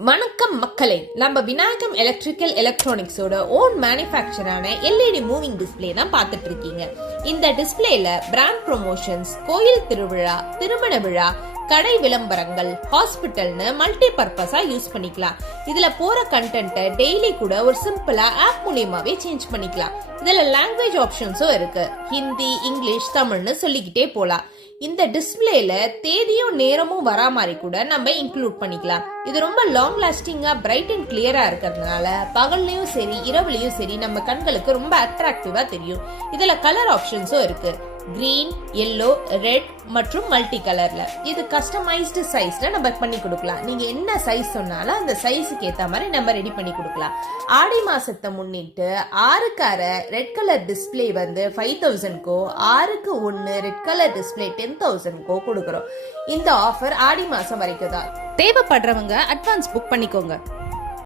வணக்கம் மக்களே, நம்ம விநாயகம் எலக்ட்ரிக்கல் எலக்ட்ரானிக்ஸோட ஓன் மேனுஃபேக்சரான எல்இடி மூவிங் டிஸ்பிளே தான் பார்த்துட்டு இருக்கீங்க. இந்த டிஸ்பிளேல பிராண்ட் ப்ரொமோஷன்ஸ், கோயில் திருவிழா, திருமண விழா, கடை விளம்பரங்கள், ஹாஸ்பிட்டல்னு மல்டி பர்பஸா யூஸ் பண்ணிக்கலாம். இதுல போற கண்டென்ட்டை டெய்லி கூட ஒரு சிம்பிளா ஆப் மூலியமாவே சேஞ்ச் பண்ணிக்கலாம். இதுல லாங்குவேஜ் ஆப்ஷன்ஸும் இருக்கு. ஹிந்தி, இங்கிலீஷ், தமிழ்னு சொல்லிக்கிட்டே போலாம். இந்த டிஸ்பிளேல தேதியும் நேரமும் வரா மாதிரி கூட நம்ம இன்க்ளூட் பண்ணிக்கலாம். இது ரொம்ப லாங் லாஸ்டிங்கா, பிரைட் அண்ட் கிளியரா இருக்கிறதுனால பகல்லையும் சரி இரவுலையும் சரி நம்ம கண்களுக்கு ரொம்ப அட்ராக்டிவா தெரியும். இதுல கலர் ஆப்ஷன்ஸும் இருக்கு. கிரீன், எல்லோ, ரெட் மற்றும் மல்டி கலர்ல. இது கஸ்டமைஸ்டு சைஸ்ல நம்ம பண்ணி கொடுக்கலாம். நீங்க என்ன சைஸ் சொன்னாலும் அந்த சைஸுக்கு ஏத்த மாதிரி நம்ம ரெடி பண்ணி கொடுக்கலாம். ஆடி மாசத்தை முன்னிட்டு 6 ரெட் கலர் டிஸ்பிளே 5000கோ, 1 ரெட் கலர் டிஸ்பிளே 10000கோ கொடுக்கறோம். இந்த ஆஃபர் ஆடி மாசம் வரைக்கும் தான். தேவைப்படுறவங்க அட்வான்ஸ் புக் பண்ணிக்கோங்க.